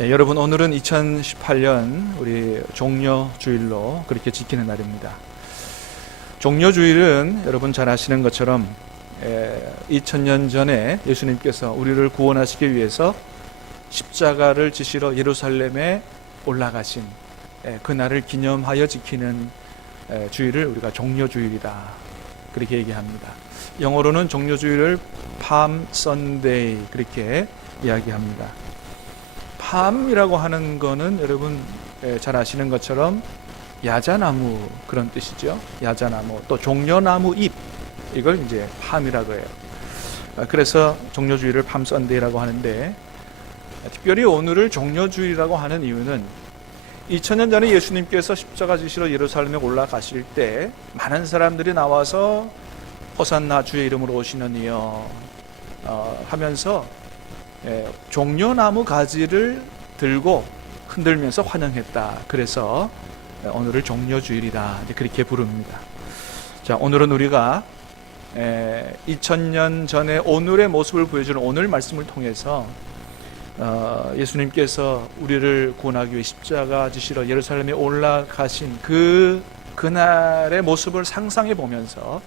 여러분, 오늘은 2018년 우리 종려주일로 그렇게 지키는 날입니다. 종려주일은 여러분 잘 아시는 것처럼 2000년 전에 예수님께서 우리를 구원하시기 위해서 십자가를 지시러 예루살렘에 올라가신 그날을 기념하여 지키는 주일을 우리가 종려주일이다, 그렇게 얘기합니다. 영어로는 종려주일을 Palm Sunday 그렇게 이야기합니다. 팜이라고 하는 거는 여러분 잘 아시는 것처럼 야자나무 그런 뜻이죠. 야자나무, 또 종려나무 잎, 이걸 이제 팜이라고 해요. 그래서 종려주일을 팜 선데이라고 하는데, 특별히 오늘을 종려주일이라고 하는 이유는 2000년 전에 예수님께서 십자가 지시러 예루살렘에 올라가실 때 많은 사람들이 나와서 호산나 주의 이름으로 오시는 이여 하면서 종려나무 가지를 들고 흔들면서 환영했다. 그래서 오늘을 종려주일이다, 그렇게 부릅니다. 자, 오늘은 우리가 2000년 전에 오늘의 모습을 보여주는 오늘 말씀을 통해서 예수님께서 우리를 구원하기 위해 십자가 지시러 예루살렘에 올라가신 그날의 모습을 상상해 보면서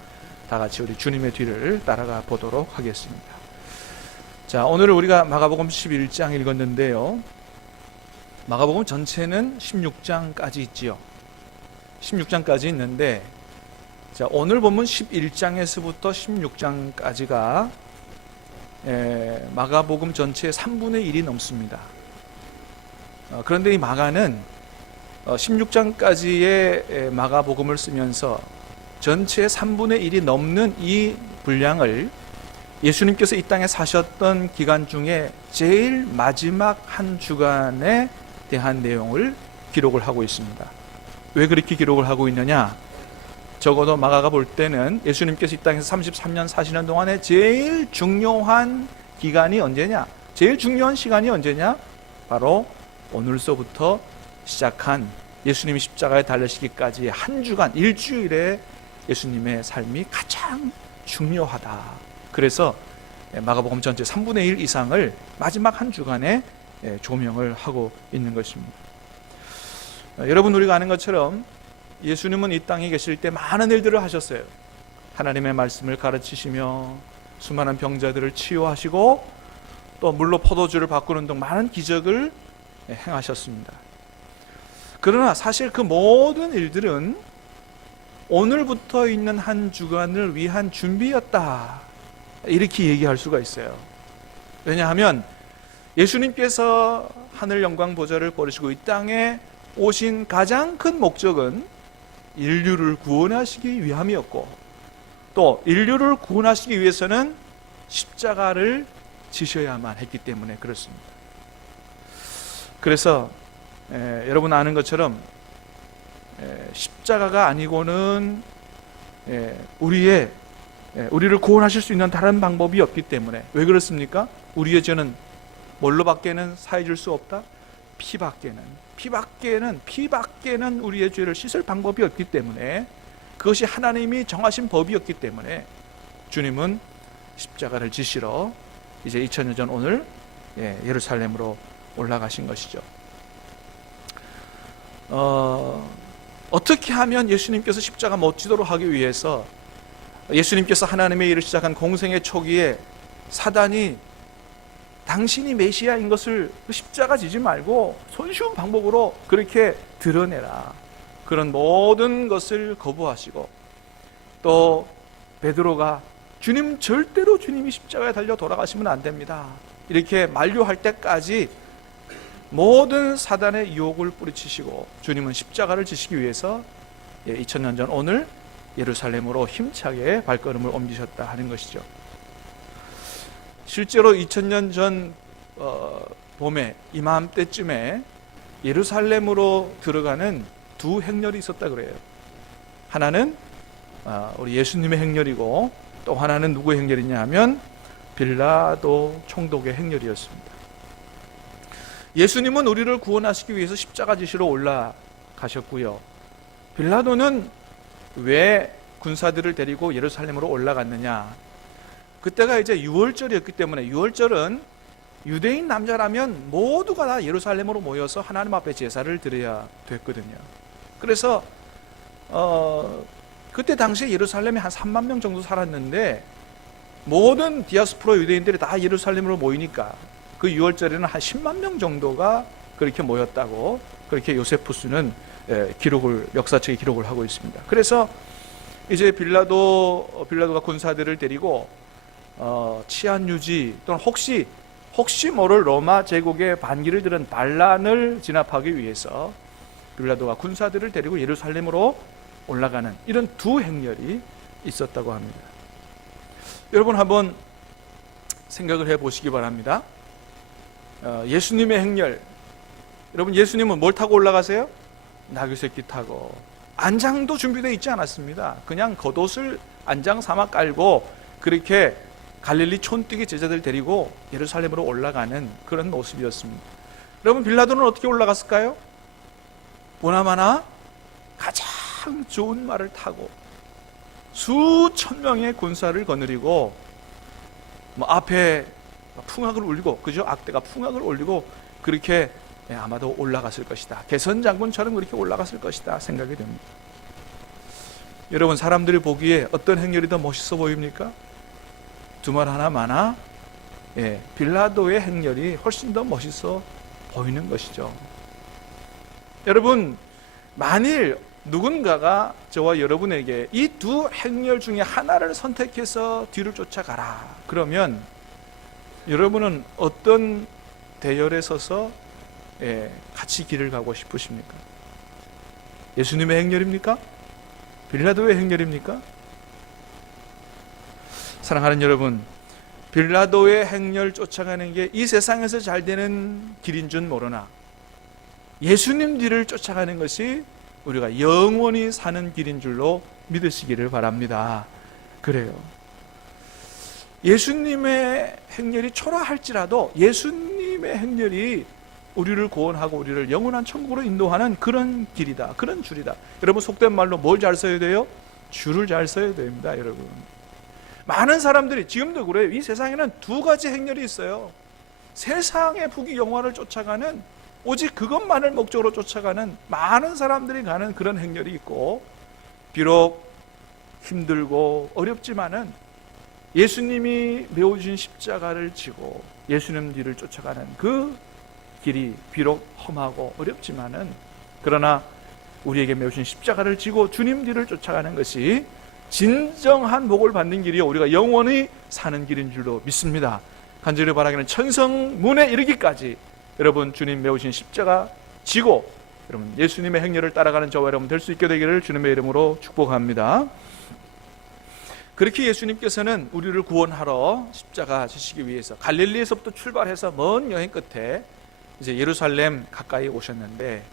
다 같이 우리 주님의 뒤를 따라가 보도록 하겠습니다. 자, 오늘 우리가 마가복음 11장 읽었는데요. 마가복음 전체는 16장까지 있지요. 16장까지 있는데, 자, 오늘 본문 11장에서부터 16장까지가 마가복음 전체의 3분의 1이 넘습니다. 그런데 이 마가는 16장까지의 마가복음을 쓰면서 전체의 3분의 1이 넘는 이 분량을 예수님께서 이 땅에 사셨던 기간 중에 제일 마지막 한 주간에 대한 내용을 기록을 하고 있습니다. 왜 그렇게 기록을 하고 있느냐? 적어도 마가가 볼 때는 예수님께서 이 땅에서 33년 사시는 동안에 제일 중요한 기간이 언제냐? 제일 중요한 시간이 언제냐? 바로 오늘서부터 시작한 예수님이 십자가에 달리시기까지 한 주간, 일주일에 예수님의 삶이 가장 중요하다. 그래서 마가복음 전체 3분의 1 이상을 마지막 한 주간에 조명을 하고 있는 것입니다. 여러분, 우리가 아는 것처럼 예수님은 이 땅에 계실 때 많은 일들을 하셨어요. 하나님의 말씀을 가르치시며 수많은 병자들을 치유하시고 또 물로 포도주를 바꾸는 등 많은 기적을 행하셨습니다. 그러나 사실 그 모든 일들은 오늘부터 있는 한 주간을 위한 준비였다, 이렇게 얘기할 수가 있어요. 왜냐하면 예수님께서 하늘 영광 보좌를 버리시고 이 땅에 오신 가장 큰 목적은 인류를 구원하시기 위함이었고, 또 인류를 구원하시기 위해서는 십자가를 지셔야만 했기 때문에 그렇습니다. 그래서 여러분 아는 것처럼 십자가가 아니고는 우리를 구원하실 수 있는 다른 방법이 없기 때문에. 왜 그렇습니까? 우리의 죄는 뭘로 밖에는 사해 줄 수 없다? 피밖에는 우리의 죄를 씻을 방법이 없기 때문에, 그것이 하나님이 정하신 법이었기 때문에 주님은 십자가를 지시러 이제 2000년 전 오늘 예루살렘으로 올라가신 것이죠. 어떻게 하면 예수님께서 십자가 못 지도록 하기 위해서, 예수님께서 하나님의 일을 시작한 공생의 초기에 사단이 당신이 메시아인 것을 십자가 지지 말고 손쉬운 방법으로 그렇게 드러내라, 그런 모든 것을 거부하시고, 또 베드로가 주님, 절대로 주님이 십자가에 달려 돌아가시면 안 됩니다, 이렇게 만류할 때까지 모든 사단의 유혹을 뿌리치시고 주님은 십자가를 지시기 위해서 2000년 전 오늘 예루살렘으로 힘차게 발걸음을 옮기셨다 하는 것이죠. 실제로 2000년 전 봄에 이맘때쯤에 예루살렘으로 들어가는 두 행렬이 있었다 그래요. 하나는 우리 예수님의 행렬이고, 또 하나는 누구의 행렬이냐 하면 빌라도 총독의 행렬이었습니다. 예수님은 우리를 구원하시기 위해서 십자가 지시러 올라가셨고요. 빌라도는 왜 군사들을 데리고 예루살렘으로 올라갔느냐? 그때가 이제 유월절이었기 때문에, 유월절은 유대인 남자라면 모두가 다 예루살렘으로 모여서 하나님 앞에 제사를 드려야 됐거든요. 그래서 그때 당시에 예루살렘에 한 3만 명 정도 살았는데 모든 디아스포라 유대인들이 다 예루살렘으로 모이니까 그 6월절에는 한 10만 명 정도가 그렇게 모였다고 그렇게 요세푸스는 역사책에 기록을 하고 있습니다. 그래서 이제 빌라도가 군사들을 데리고 치안 유지 또는 혹시 모를 로마 제국의 반기를 들은 반란을 진압하기 위해서 빌라도가 군사들을 데리고 예루살렘으로 올라가는 이런 두 행렬이 있었다고 합니다. 여러분 한번 생각을 해보시기 바랍니다. 예수님의 행렬, 여러분 예수님은 뭘 타고 올라가세요? 나귀새끼 타고. 안장도 준비되어 있지 않았습니다. 그냥 겉옷을 안장 삼아 깔고 그렇게 갈릴리 촌뜨기 제자들 데리고 예루살렘으로 올라가는 그런 모습이었습니다. 여러분 빌라도는 어떻게 올라갔을까요? 보나마나 가장 좋은 말을 타고 수천 명의 군사를 거느리고 앞에 풍악을 울리고, 그죠? 악대가 풍악을 울리고 그렇게 아마도 올라갔을 것이다. 개선 장군처럼 그렇게 올라갔을 것이다 생각이 됩니다. 여러분 사람들이 보기에 어떤 행렬이 더 멋있어 보입니까? 두말 하나 많아 빌라도의 행렬이 훨씬 더 멋있어 보이는 것이죠. 여러분 만일 누군가가 저와 여러분에게 이 두 행렬 중에 하나를 선택해서 뒤를 쫓아가라 그러면 여러분은 어떤 대열에 서서 같이 길을 가고 싶으십니까? 예수님의 행렬입니까? 빌라도의 행렬입니까? 사랑하는 여러분, 빌라도의 행렬 쫓아가는 게 이 세상에서 잘 되는 길인 줄 모르나 예수님 뒤를 쫓아가는 것이 우리가 영원히 사는 길인 줄로 믿으시기를 바랍니다. 그래요. 예수님의 행렬이 초라할지라도 예수님의 행렬이 우리를 구원하고 우리를 영원한 천국으로 인도하는 그런 길이다, 그런 줄이다. 여러분 속된 말로 뭘 잘 써야 돼요? 줄을 잘 써야 됩니다. 여러분 많은 사람들이 지금도 그래요. 이 세상에는 두 가지 행렬이 있어요. 세상의 부귀 영화를 쫓아가는, 오직 그것만을 목적으로 쫓아가는 많은 사람들이 가는 그런 행렬이 있고, 비록 힘들고 어렵지만은 예수님이 메어주신 십자가를 지고 예수님 뒤를 쫓아가는 그 길이 비록 험하고 어렵지만은, 그러나 우리에게 메어주신 십자가를 지고 주님 뒤를 쫓아가는 것이 진정한 복을 받는 길이요 우리가 영원히 사는 길인 줄로 믿습니다. 간절히 바라기는 천성문에 이르기까지 여러분 주님 메어주신 십자가 지고 여러분 예수님의 행렬을 따라가는 저와 여러분 될 수 있게 되기를 주님의 이름으로 축복합니다. 그렇게 예수님께서는 우리를 구원하러 십자가 지시기 위해서 갈릴리에서부터 출발해서 먼 여행 끝에 이제 예루살렘 가까이 오셨는데,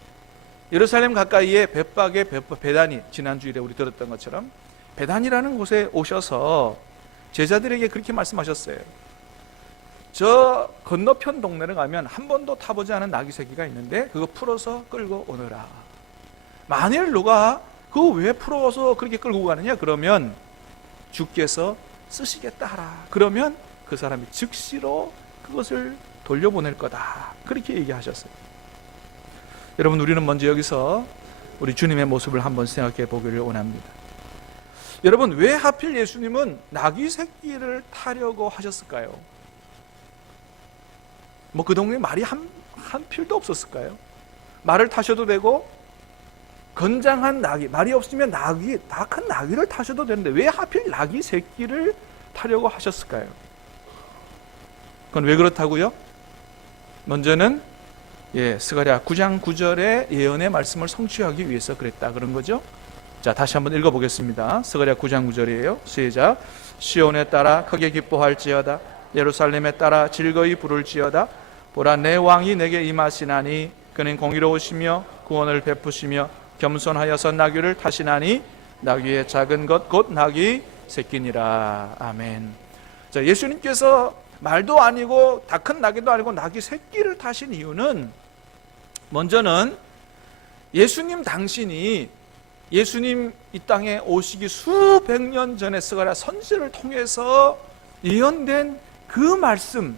예루살렘 가까이에 벳박의 베다니, 지난주일에 우리 들었던 것처럼 베단이라는 곳에 오셔서 제자들에게 그렇게 말씀하셨어요. 저 건너편 동네를 가면 한 번도 타보지 않은 나귀새끼가 있는데 그거 풀어서 끌고 오너라. 만일 누가 그거 왜 풀어서 그렇게 끌고 가느냐 그러면 주께서 쓰시겠다 하라. 그러면 그 사람이 즉시로 그것을 돌려보낼 거다. 그렇게 얘기하셨어요. 여러분 우리는 먼저 여기서 우리 주님의 모습을 한번 생각해 보기를 원합니다. 여러분 왜 하필 예수님은 나귀 새끼를 타려고 하셨을까요? 뭐 그 동네에 말이 한 필도 없었을까요? 말을 타셔도 되고 건장한 나귀, 말이 없으면 다 큰 나귀를 타셔도 되는데 왜 하필 나귀 새끼를 타려고 하셨을까요? 그건 왜 그렇다고요? 먼저는 스가랴 9장 9절의 예언의 말씀을 성취하기 위해서 그랬다 그런 거죠. 자, 다시 한번 읽어보겠습니다. 스가랴 9장 9절이에요. 시작. 시온에 따라 크게 기뻐할지어다. 예루살렘에 따라 즐거이 부를지어다. 보라, 내 왕이 내게 임하시나니 그는 공의로우시며 구원을 베푸시며 겸손하여서 나귀를 타시나니 나귀의 작은 것 곧 나귀 새끼니라. 아멘. 자, 예수님께서 말도 아니고 다 큰 나귀도 아니고 나귀 새끼를 타신 이유는, 먼저는 예수님 당신이 예수님 이 땅에 오시기 수백 년 전에 스가랴 선지를 통해서 예언된 그 말씀,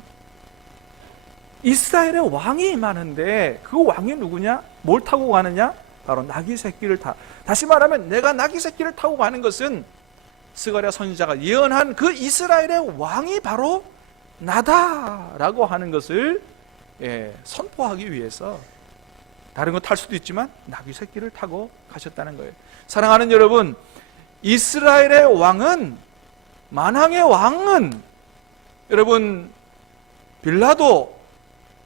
이스라엘의 왕이 임하는데 그 왕이 누구냐? 뭘 타고 가느냐? 바로 나귀 새끼를 다시 말하면 내가 나귀 새끼를 타고 가는 것은 스가랴 선지자가 예언한 그 이스라엘의 왕이 바로 나다라고 하는 것을 선포하기 위해서 다른 거 탈 수도 있지만 나귀 새끼를 타고 가셨다는 거예요. 사랑하는 여러분, 이스라엘의 왕은, 만왕의 왕은, 여러분 빌라도,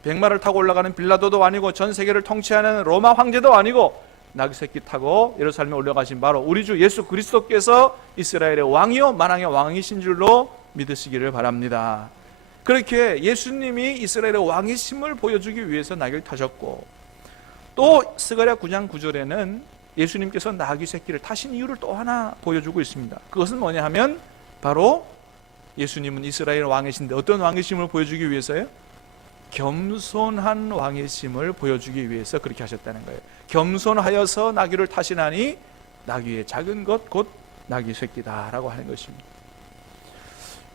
백마를 타고 올라가는 빌라도도 아니고 전 세계를 통치하는 로마 황제도 아니고 나귀 새끼 타고 예루살렘에 올라가신 바로 우리 주 예수 그리스도께서 이스라엘의 왕이요 만왕의 왕이신 줄로 믿으시기를 바랍니다. 그렇게 예수님이 이스라엘의 왕이심을 보여주기 위해서 나귀를 타셨고, 또 스가랴 9장 9절에는 예수님께서 나귀 새끼를 타신 이유를 또 하나 보여주고 있습니다. 그것은 뭐냐 하면 바로 예수님은 이스라엘 왕이신데 어떤 왕이심을 보여주기 위해서요? 겸손한 왕이심을 보여주기 위해서 그렇게 하셨다는 거예요. 겸손하여서 나귀를 타시나니 나귀의 작은 것 곧 나귀 새끼다라고 하는 것입니다.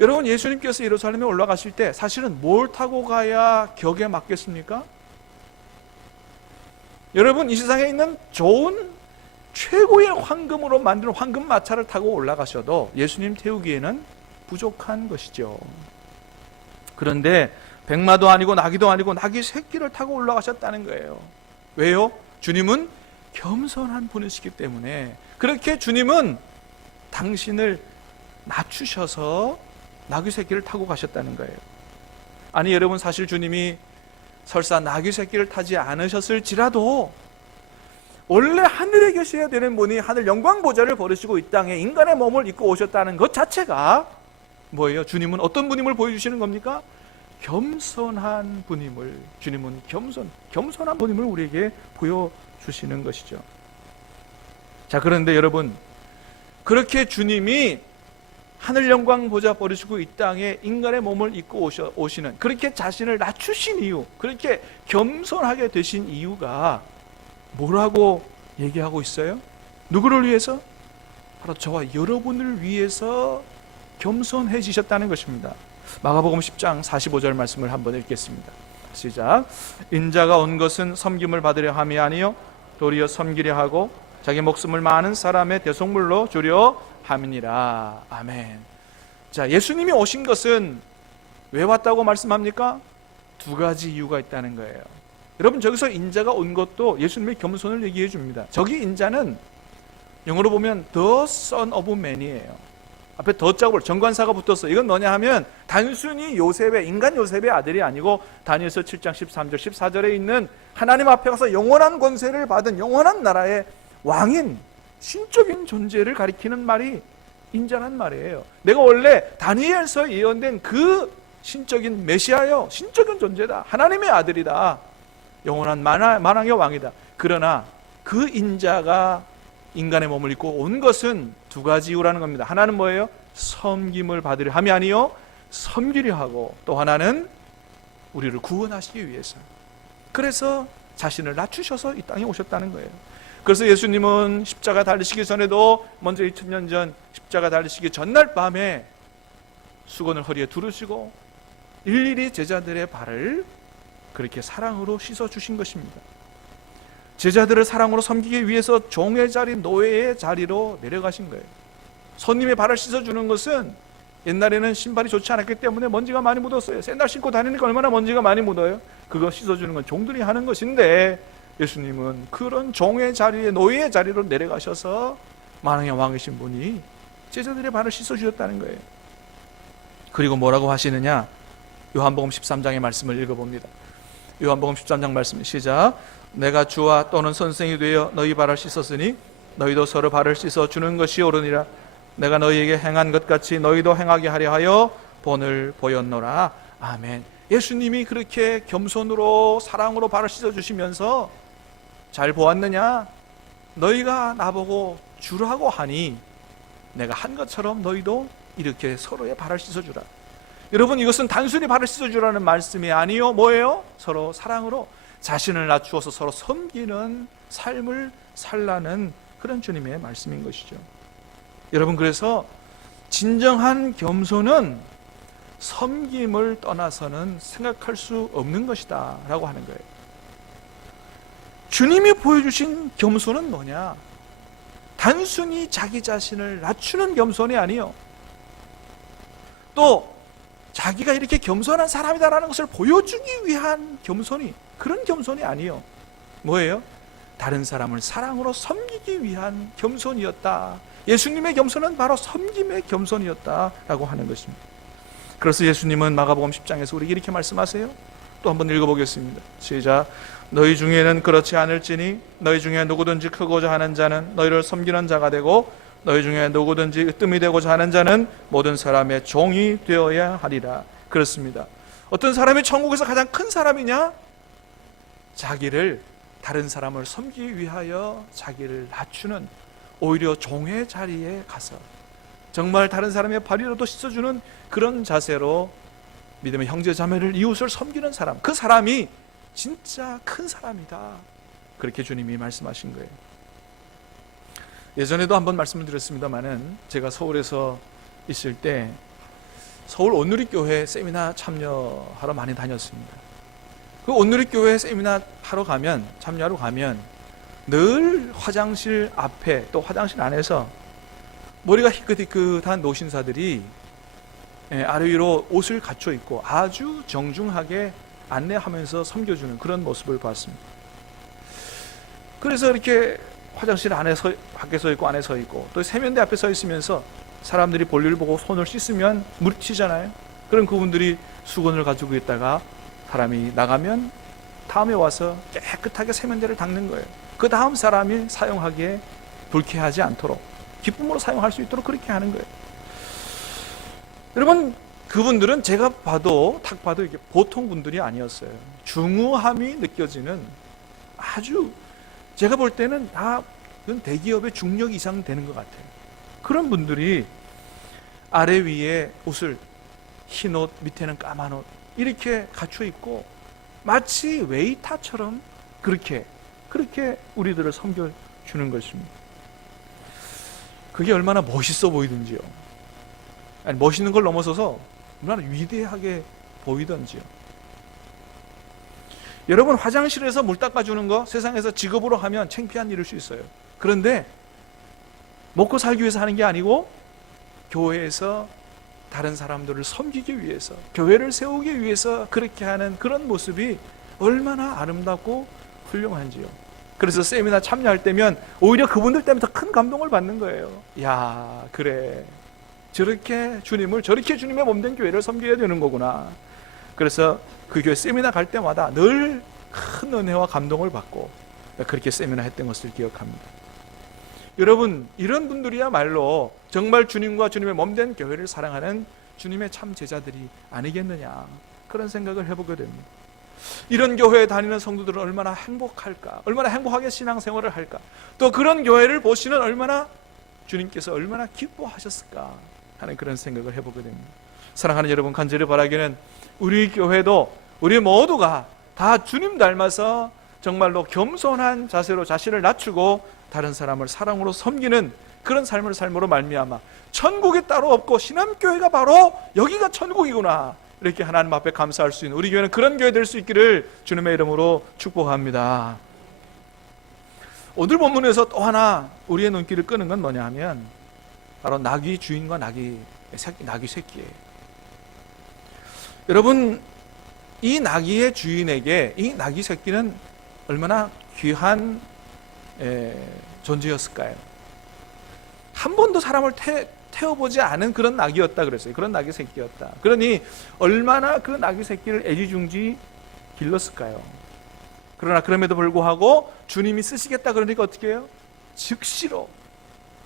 여러분, 예수님께서 예루살렘에 올라가실 때 사실은 뭘 타고 가야 격에 맞겠습니까? 여러분, 이 세상에 있는 좋은 최고의 황금으로 만든 황금 마차를 타고 올라가셔도 예수님 태우기에는 부족한 것이죠. 그런데 백마도 아니고 나귀도 아니고 나귀 새끼를 타고 올라가셨다는 거예요. 왜요? 주님은 겸손한 분이시기 때문에. 그렇게 주님은 당신을 낮추셔서 나귀 새끼를 타고 가셨다는 거예요. 아니 여러분, 사실 주님이 설사 나귀 새끼를 타지 않으셨을지라도 원래 하늘에 계셔야 되는 분이 하늘 영광 보좌를 버리시고 이 땅에 인간의 몸을 입고 오셨다는 것 자체가 뭐예요? 주님은 어떤 분임을 보여주시는 겁니까? 겸손한 분임을, 주님은 겸손한 분임을 우리에게 보여주시는 것이죠. 자, 그런데 여러분, 그렇게 주님이 하늘 영광 보좌 버리시고 이 땅에 인간의 몸을 입고 오시는, 그렇게 자신을 낮추신 이유, 그렇게 겸손하게 되신 이유가 뭐라고 얘기하고 있어요? 누구를 위해서? 바로 저와 여러분을 위해서 겸손해지셨다는 것입니다. 마가복음 10장 45절 말씀을 한번 읽겠습니다. 시작. 인자가 온 것은 섬김을 받으려 함이 아니요 도리어 섬기려 하고 자기 목숨을 많은 사람의 대속물로 주려 함이니라. 아멘. 자, 예수님이 오신 것은 왜 왔다고 말씀합니까? 두 가지 이유가 있다는 거예요. 여러분, 저기서 인자가 온 것도 예수님의 겸손을 얘기해 줍니다. 저기 인자는 영어로 보면 The Son of Man이에요. 앞에 더 짝으로 정관사가 붙었어. 이건 뭐냐 하면 단순히 요셉의, 인간 요셉의 아들이 아니고 다니엘서 7장 13절 14절에 있는 하나님 앞에 가서 영원한 권세를 받은 영원한 나라의 왕인, 신적인 존재를 가리키는 말이 인자란 말이에요. 내가 원래 다니엘서 예언된 그 신적인 메시아요, 신적인 존재다, 하나님의 아들이다, 영원한 만왕의 왕이다. 그러나 그 인자가 인간의 몸을 입고 온 것은 두 가지 이유라는 겁니다. 하나는 뭐예요? 섬김을 받으려 함이 아니요 섬기려 하고, 또 하나는 우리를 구원하시기 위해서. 그래서 자신을 낮추셔서 이 땅에 오셨다는 거예요. 그래서 예수님은 십자가 달리시기 전에도 먼저 2000년 전 십자가 달리시기 전날 밤에 수건을 허리에 두르시고 일일이 제자들의 발을 그렇게 사랑으로 씻어주신 것입니다. 제자들을 사랑으로 섬기기 위해서 종의 자리, 노예의 자리로 내려가신 거예요. 손님의 발을 씻어주는 것은 옛날에는 신발이 좋지 않았기 때문에 먼지가 많이 묻었어요. 샌들 신고 다니니까 얼마나 먼지가 많이 묻어요. 그거 씻어주는 건 종들이 하는 것인데 예수님은 그런 종의 자리에, 노예의 자리로 내려가셔서 만왕의 왕이신 분이 제자들의 발을 씻어주셨다는 거예요. 그리고 뭐라고 하시느냐? 요한복음 13장의 말씀을 읽어봅니다. 요한복음 13장 말씀 시작. 내가 주와 또는 선생이 되어 너희 발을 씻었으니 너희도 서로 발을 씻어 주는 것이 옳으니라. 내가 너희에게 행한 것 같이 너희도 행하게 하려 하여 본을 보였노라. 아멘. 예수님이 그렇게 겸손으로 사랑으로 발을 씻어 주시면서 잘 보았느냐? 너희가 나보고 주라고 하니 내가 한 것처럼 너희도 이렇게 서로의 발을 씻어주라. 여러분, 이것은 단순히 발을 씻어주라는 말씀이 아니요, 뭐예요? 서로 사랑으로 자신을 낮추어서 서로 섬기는 삶을 살라는 그런 주님의 말씀인 것이죠. 여러분, 그래서 진정한 겸손은 섬김을 떠나서는 생각할 수 없는 것이다 라고 하는 거예요. 주님이 보여주신 겸손은 뭐냐? 단순히 자기 자신을 낮추는 겸손이 아니요, 또 자기가 이렇게 겸손한 사람이다라는 것을 보여주기 위한 겸손이, 그런 겸손이 아니요, 뭐예요? 다른 사람을 사랑으로 섬기기 위한 겸손이었다. 예수님의 겸손은 바로 섬김의 겸손이었다라고 하는 것입니다. 그래서 예수님은 마가복음 10장에서 우리에게 이렇게 말씀하세요. 또 한번 읽어보겠습니다. 시작. 너희 중에는 그렇지 않을지니 너희 중에 누구든지 크고자 하는 자는 너희를 섬기는 자가 되고 너희 중에 누구든지 으뜸이 되고자 하는 자는 모든 사람의 종이 되어야 하리라. 그렇습니다. 어떤 사람이 천국에서 가장 큰 사람이냐? 자기를, 다른 사람을 섬기기 위하여 자기를 낮추는, 오히려 종의 자리에 가서 정말 다른 사람의 발이라도 씻어주는 그런 자세로 믿음의 형제 자매를, 이웃을 섬기는 사람, 그 사람이 진짜 큰 사람이다. 그렇게 주님이 말씀하신 거예요. 예전에도 한번 말씀을 드렸습니다마는, 제가 서울에서 있을 때 서울 온누리교회 세미나 참여하러 많이 다녔습니다. 그 온누리교회 세미나 하러 가면, 참여하러 가면 늘 화장실 앞에 또 화장실 안에서 머리가 희끗희끗한 노신사들이 아래 위로 옷을 갖춰 입고 아주 정중하게 안내하면서 섬겨주는 그런 모습을 봤습니다. 그래서 이렇게 화장실 안에 밖에 서 있고 안에 서 있고, 또 세면대 앞에 서 있으면서 사람들이 볼일 보고 손을 씻으면 물이 튀잖아요. 그럼 그분들이 수건을 가지고 있다가 사람이 나가면 다음에 와서 깨끗하게 세면대를 닦는 거예요. 그 다음 사람이 사용하기에 불쾌하지 않도록, 기쁨으로 사용할 수 있도록 그렇게 하는 거예요. 여러분, 그분들은 제가 봐도, 딱 봐도 이게 보통 분들이 아니었어요. 중후함이 느껴지는, 아주 제가 볼 때는 다 대기업의 중력 이상 되는 것 같아요. 그런 분들이 아래 위에 옷을, 흰 옷, 밑에는 까만 옷 이렇게 갖춰 입고 마치 웨이터처럼 그렇게 우리들을 섬겨주는 것입니다. 그게 얼마나 멋있어 보이든지요. 아니, 멋있는 걸 넘어서서 얼마나 위대하게 보이던지요. 여러분, 화장실에서 물 닦아주는 거 세상에서 직업으로 하면 창피한 일일 수 있어요. 그런데 먹고 살기 위해서 하는 게 아니고 교회에서 다른 사람들을 섬기기 위해서, 교회를 세우기 위해서 그렇게 하는 그런 모습이 얼마나 아름답고 훌륭한지요. 그래서 세미나 참여할 때면 오히려 그분들 때문에 더 큰 감동을 받는 거예요. 야, 그래, 저렇게 주님을, 저렇게 주님의 몸된 교회를 섬겨야 되는 거구나. 그래서 그 교회 세미나 갈 때마다 늘 큰 은혜와 감동을 받고 그렇게 세미나 했던 것을 기억합니다. 여러분, 이런 분들이야말로 정말 주님과 주님의 몸된 교회를 사랑하는 주님의 참 제자들이 아니겠느냐, 그런 생각을 해보게 됩니다. 이런 교회에 다니는 성도들은 얼마나 행복할까, 얼마나 행복하게 신앙생활을 할까, 또 그런 교회를 보시는 얼마나 주님께서 얼마나 기뻐하셨을까 하는 그런 생각을 해보게 됩니다. 사랑하는 여러분, 간절히 바라기는 우리 교회도, 우리 모두가 다 주님 닮아서 정말로 겸손한 자세로 자신을 낮추고 다른 사람을 사랑으로 섬기는 그런 삶을 삶으로 말미암아 천국이 따로 없고 신암교회가 바로 여기가 천국이구나, 이렇게 하나님 앞에 감사할 수 있는 우리 교회는 그런 교회 될 수 있기를 주님의 이름으로 축복합니다. 오늘 본문에서 또 하나 우리의 눈길을 끄는 건 뭐냐 하면 바로 나귀 주인과 나귀 새끼예요. 여러분, 이 나귀의 주인에게 이 나귀 새끼는 얼마나 귀한 존재였을까요? 한 번도 사람을 태워보지 않은 그런 나귀였다 그랬어요. 그런 나귀 새끼였다. 그러니 얼마나 그 나귀 새끼를 애지중지 길렀을까요? 그러나 그럼에도 불구하고 주님이 쓰시겠다 그러니까 어떻게 해요? 즉시로,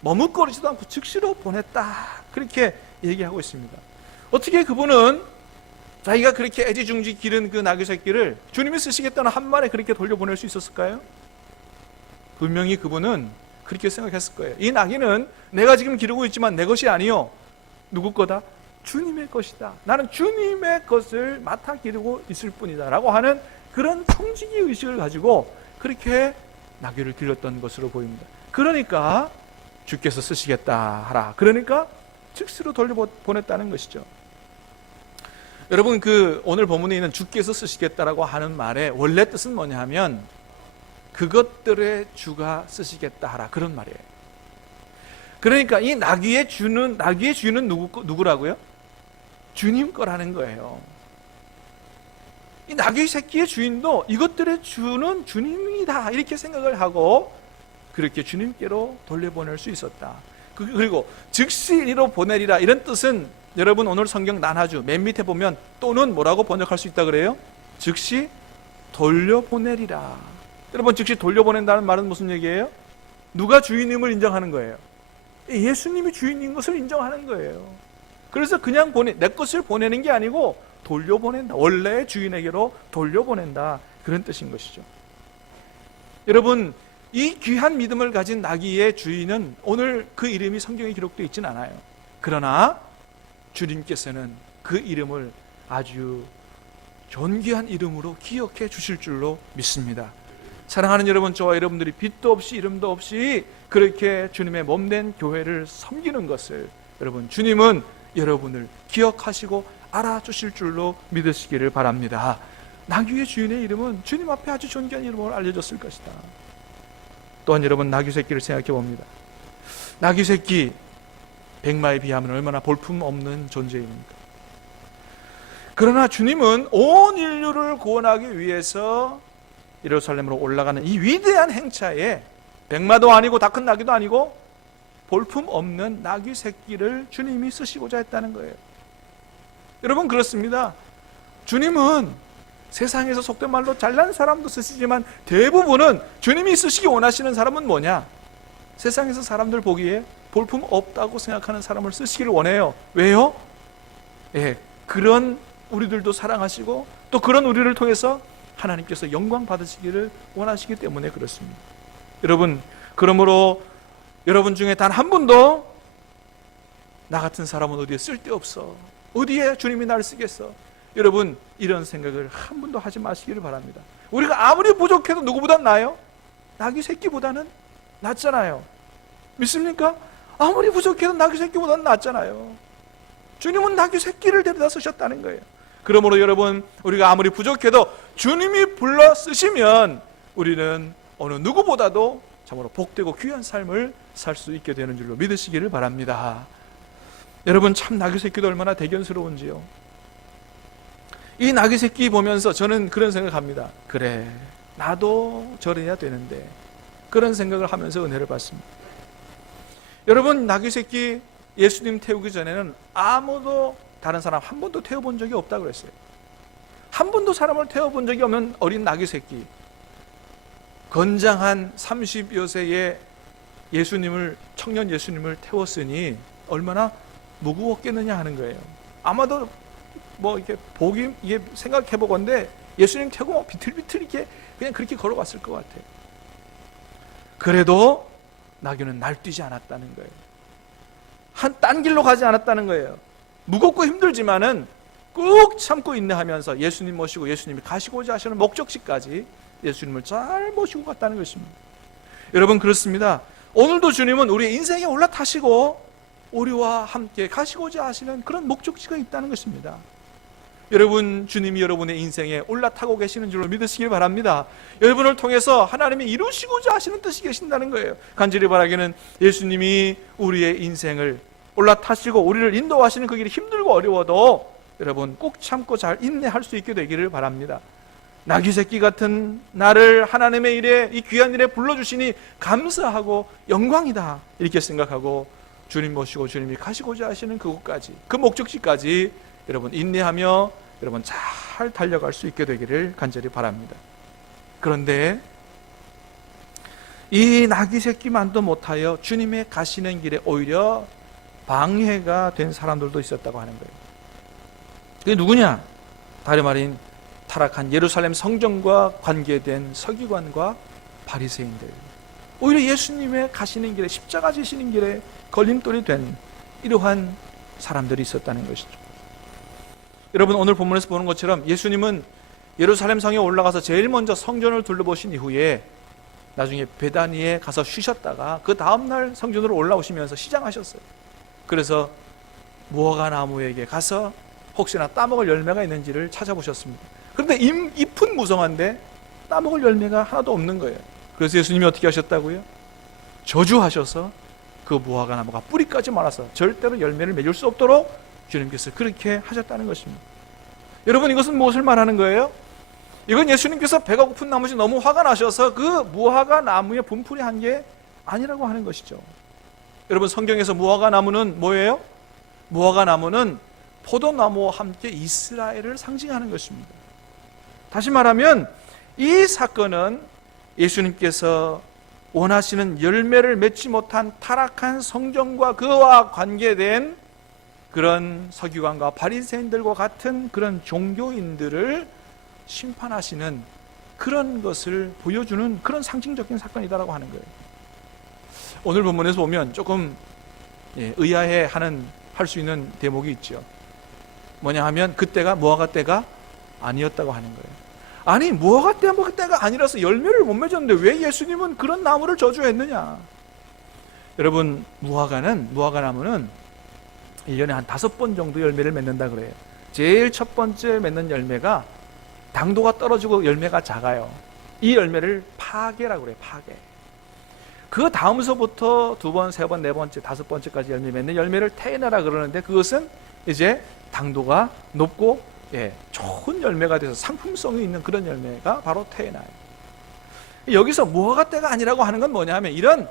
머뭇거리지도 않고 즉시로 보냈다, 그렇게 얘기하고 있습니다. 어떻게 그분은 자기가 그렇게 애지중지 기른 그 나귀 새끼를 주님이 쓰시겠다는 한 말에 그렇게 돌려보낼 수 있었을까요? 분명히 그분은 그렇게 생각했을 거예요. 이 나귀는 내가 지금 기르고 있지만 내 것이 아니요, 누구 거다? 주님의 것이다. 나는 주님의 것을 맡아 기르고 있을 뿐이다 라고 하는 그런 청지기 의식을 가지고 그렇게 나귀를 길렀던 것으로 보입니다. 그러니까 주께서 쓰시겠다 하라, 그러니까 즉시로 돌려보냈다는 것이죠. 여러분, 오늘 본문에 있는 주께서 쓰시겠다라고 하는 말의 원래 뜻은 뭐냐 하면 그것들의 주가 쓰시겠다 하라, 그런 말이에요. 그러니까 이 나귀의 주는 누구라고요? 주님 거라는 거예요. 이 나귀 새끼의 주인도 이것들의 주는 주님이다, 이렇게 생각을 하고 그렇게 주님께로 돌려보낼 수 있었다. 그리고 즉시 이리로 보내리라, 이런 뜻은 여러분 오늘 성경 난하주 맨 밑에 보면 또는 뭐라고 번역할 수 있다 그래요? 즉시 돌려보내리라. 여러분, 즉시 돌려보낸다는 말은 무슨 얘기예요? 누가 주인임을 인정하는 거예요. 예수님이 주인인 것을 인정하는 거예요. 그래서 그냥 내 것을 보내는 게 아니고 돌려보낸다, 원래의 주인에게로 돌려보낸다, 그런 뜻인 것이죠. 여러분, 이 귀한 믿음을 가진 나귀의 주인은 오늘 그 이름이 성경에 기록되어 있지는 않아요. 그러나 주님께서는 그 이름을 아주 존귀한 이름으로 기억해 주실 줄로 믿습니다. 사랑하는 여러분, 저와 여러분들이 빛도 없이 이름도 없이 그렇게 주님의 몸된 교회를 섬기는 것을 여러분, 주님은 여러분을 기억하시고 알아주실 줄로 믿으시기를 바랍니다. 나귀의 주인의 이름은 주님 앞에 아주 존귀한 이름으로 알려졌을 것이다. 또한 여러분, 나귀 새끼를 생각해 봅니다. 나귀 새끼, 백마에 비하면 얼마나 볼품없는 존재입니까? 그러나 주님은 온 인류를 구원하기 위해서 예루살렘으로 올라가는 이 위대한 행차에 백마도 아니고 다 큰 나귀도 아니고 볼품없는 나귀 새끼를 주님이 쓰시고자 했다는 거예요. 여러분, 그렇습니다. 주님은 세상에서 속된 말로 잘난 사람도 쓰시지만 대부분은 주님이 쓰시기 원하시는 사람은 뭐냐? 세상에서 사람들 보기에 볼품 없다고 생각하는 사람을 쓰시기를 원해요. 왜요? 그런 우리들도 사랑하시고 또 그런 우리를 통해서 하나님께서 영광 받으시기를 원하시기 때문에 그렇습니다. 여러분, 그러므로 여러분 중에 단 한 분도 나 같은 사람은 어디에 쓸데없어, 어디에 주님이 나를 쓰겠어, 여러분, 이런 생각을 한 분도 하지 마시기를 바랍니다. 우리가 아무리 부족해도 누구보단 나아요? 나귀 새끼보다는 낫잖아요. 믿습니까? 아무리 부족해도 나귀 새끼보다는 낫잖아요. 주님은 나귀 새끼를 데려다 쓰셨다는 거예요. 그러므로 여러분, 우리가 아무리 부족해도 주님이 불러 쓰시면 우리는 어느 누구보다도 참으로 복되고 귀한 삶을 살 수 있게 되는 줄로 믿으시기를 바랍니다. 여러분, 참 나귀 새끼도 얼마나 대견스러운지요. 이 나귀 새끼 보면서 저는 그런 생각합니다. 그래, 나도 저래야 되는데, 그런 생각을 하면서 은혜를 받습니다. 여러분, 나귀 새끼 예수님 태우기 전에는 아무도 다른 사람 한 번도 태워본 적이 없다고 그랬어요. 한 번도 사람을 태워본 적이 없는 어린 나귀 새끼, 건장한 30여 세의 청년 예수님을 태웠으니 얼마나 무거웠겠느냐 하는 거예요. 아마도 이게 생각해보건데 예수님 태우고 막 비틀비틀 이렇게 그냥 그렇게 걸어왔을 것 같아요. 그래도 나귀는 날뛰지 않았다는 거예요. 딴 길로 가지 않았다는 거예요. 무겁고 힘들지만은 꾹 참고 인내하면서 예수님 모시고 예수님이 가시고자 하시는 목적지까지 예수님을 잘 모시고 갔다는 것입니다. 여러분, 그렇습니다. 오늘도 주님은 우리의 인생에 올라타시고 우리와 함께 가시고자 하시는 그런 목적지가 있다는 것입니다. 여러분, 주님이 여러분의 인생에 올라타고 계시는 줄로 믿으시길 바랍니다. 여러분을 통해서 하나님이 이루시고자 하시는 뜻이 계신다는 거예요. 간절히 바라기는 예수님이 우리의 인생을 올라타시고 우리를 인도하시는 그 길이 힘들고 어려워도 여러분 꼭 참고 잘 인내할 수 있게 되기를 바랍니다. 나귀 새끼 같은 나를 하나님의 일에, 이 귀한 일에 불러주시니 감사하고 영광이다, 이렇게 생각하고 주님 모시고 주님이 가시고자 하시는 그곳까지, 그 목적지까지 여러분 인내하며 여러분 잘 달려갈 수 있게 되기를 간절히 바랍니다. 그런데 이 나귀 새끼만도 못하여 주님의 가시는 길에 오히려 방해가 된 사람들도 있었다고 하는 거예요. 그게 누구냐? 다른 말인 타락한 예루살렘 성전과 관계된 서기관과 바리새인들, 오히려 예수님의 가시는 길에, 십자가 지시는 길에 걸림돌이 된 이러한 사람들이 있었다는 것이죠. 여러분, 오늘 본문에서 보는 것처럼 예수님은 예루살렘 성에 올라가서 제일 먼저 성전을 둘러보신 이후에 나중에 베다니에 가서 쉬셨다가 그 다음날 성전으로 올라오시면서 시장하셨어요. 그래서 무화과 나무에게 가서 혹시나 따먹을 열매가 있는지를 찾아보셨습니다. 그런데 잎은 무성한데 따먹을 열매가 하나도 없는 거예요. 그래서 예수님이 어떻게 하셨다고요? 저주하셔서 그 무화과 나무가 뿌리까지 말아서 절대로 열매를 맺을 수 없도록 주님께서 그렇게 하셨다는 것입니다. 여러분, 이것은 무엇을 말하는 거예요? 이건 예수님께서 배가 고픈 나머지 너무 화가 나셔서 그 무화과 나무에 분풀이 한 게 아니라고 하는 것이죠. 여러분, 성경에서 무화과 나무는 뭐예요? 무화과 나무는 포도나무와 함께 이스라엘을 상징하는 것입니다. 다시 말하면 이 사건은 예수님께서 원하시는 열매를 맺지 못한 타락한 성전과 그와 관계된 그런 서기관과 바리새인들과 같은 그런 종교인들을 심판하시는 그런 것을 보여주는 그런 상징적인 사건이다라고 하는 거예요. 오늘 본문에서 보면 조금 의아해하는 할 수 있는 대목이 있죠. 뭐냐 하면 그때가 무화과 때가 아니었다고 하는 거예요. 아니, 무화과 때가 아니라서 열매를 못 맺었는데 왜 예수님은 그런 나무를 저주했느냐? 여러분, 무화과 나무는 1년에 한 5번 정도 열매를 맺는다 그래요. 제일 첫 번째 맺는 열매가 당도가 떨어지고 열매가 작아요. 이 열매를 파계라고 그래요. 파계. 그 다음서부터 2번, 3번, 4번째, 5번째까지 열매 맺는 열매를 테이나라 그러는데 그것은 이제 당도가 높고 좋은 열매가 돼서 상품성이 있는 그런 열매가 바로 테이나예요. 여기서 무화과 때가 아니라고 하는 건 뭐냐 하면 이런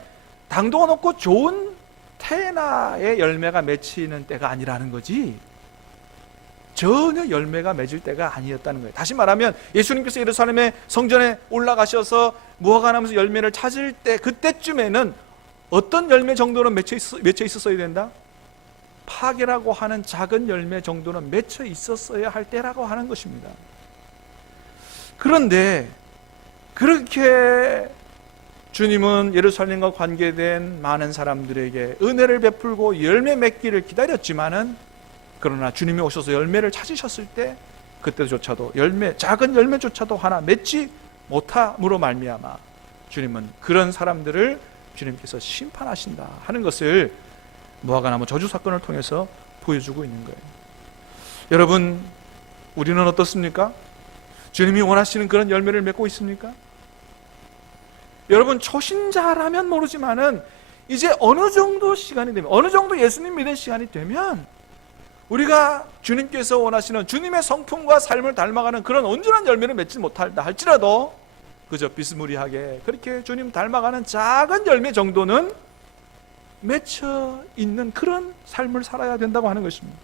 당도가 높고 좋은 테이나의 열매가 맺히는 때가 아니라는 거지 전혀 열매가 맺을 때가 아니었다는 거예요. 다시 말하면 예수님께서 예루살렘의 성전에 올라가셔서 무화과 나무에서 열매를 찾을 때 그때쯤에는 어떤 열매 정도는 맺혀 있었어야 된다? 파계라고 하는 작은 열매 정도는 맺혀 있었어야 할 때라고 하는 것입니다. 그런데 그렇게 주님은 예루살렘과 관계된 많은 사람들에게 은혜를 베풀고 열매 맺기를 기다렸지만은 그러나 주님이 오셔서 열매를 찾으셨을 때 그때조차도 작은 열매조차도 하나 맺지 못함으로 말미암아 주님은 그런 사람들을 주님께서 심판하신다 하는 것을 무화과 나무 저주 사건을 통해서 보여주고 있는 거예요. 여러분, 우리는 어떻습니까? 주님이 원하시는 그런 열매를 맺고 있습니까? 여러분, 초신자라면 모르지만은 이제 어느 정도 시간이 되면, 어느 정도 예수님 믿는 시간이 되면 우리가 주님께서 원하시는 주님의 성품과 삶을 닮아가는 그런 온전한 열매를 맺지 못한다 할지라도 그저 비스무리하게 그렇게 주님 닮아가는 작은 열매 정도는 맺혀 있는 그런 삶을 살아야 된다고 하는 것입니다.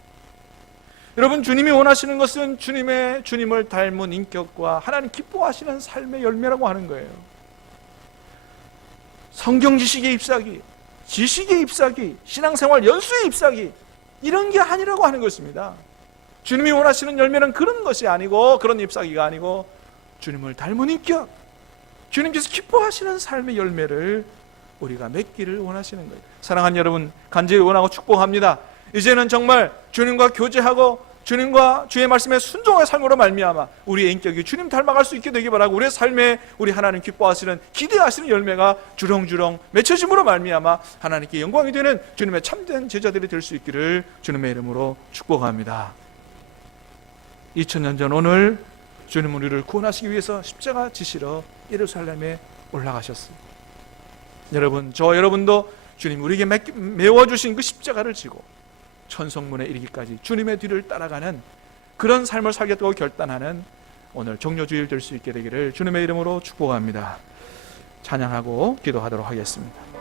여러분, 주님이 원하시는 것은 주님을 닮은 인격과 하나님 기뻐하시는 삶의 열매라고 하는 거예요. 성경 지식의 잎사귀, 지식의 잎사귀, 신앙생활 연수의 잎사귀 이런 게 아니라고 하는 것입니다. 주님이 원하시는 열매는 그런 것이 아니고 그런 잎사귀가 아니고 주님을 닮은 인격, 주님께서 기뻐하시는 삶의 열매를 우리가 맺기를 원하시는 거예요. 사랑하는 여러분, 간절히 원하고 축복합니다. 이제는 정말 주님과 교제하고 주님과 주의 말씀에 순종의 삶으로 말미암아 우리의 인격이 주님 닮아갈 수 있게 되기 바라고 우리의 삶에 우리 하나님 기뻐하시는 기대하시는 열매가 주렁주렁 맺혀짐으로 말미암아 하나님께 영광이 되는 주님의 참된 제자들이 될 수 있기를 주님의 이름으로 축복합니다. 2000년 전 오늘 주님은 우리를 구원하시기 위해서 십자가 지시러 예루살렘에 올라가셨습니다. 여러분, 여러분도 주님 우리에게 메워주신 그 십자가를 지고 천성문에 이르기까지 주님의 뒤를 따라가는 그런 삶을 살겠다고 결단하는 오늘 종료주일 될 수 있게 되기를 주님의 이름으로 축복합니다. 찬양하고 기도하도록 하겠습니다.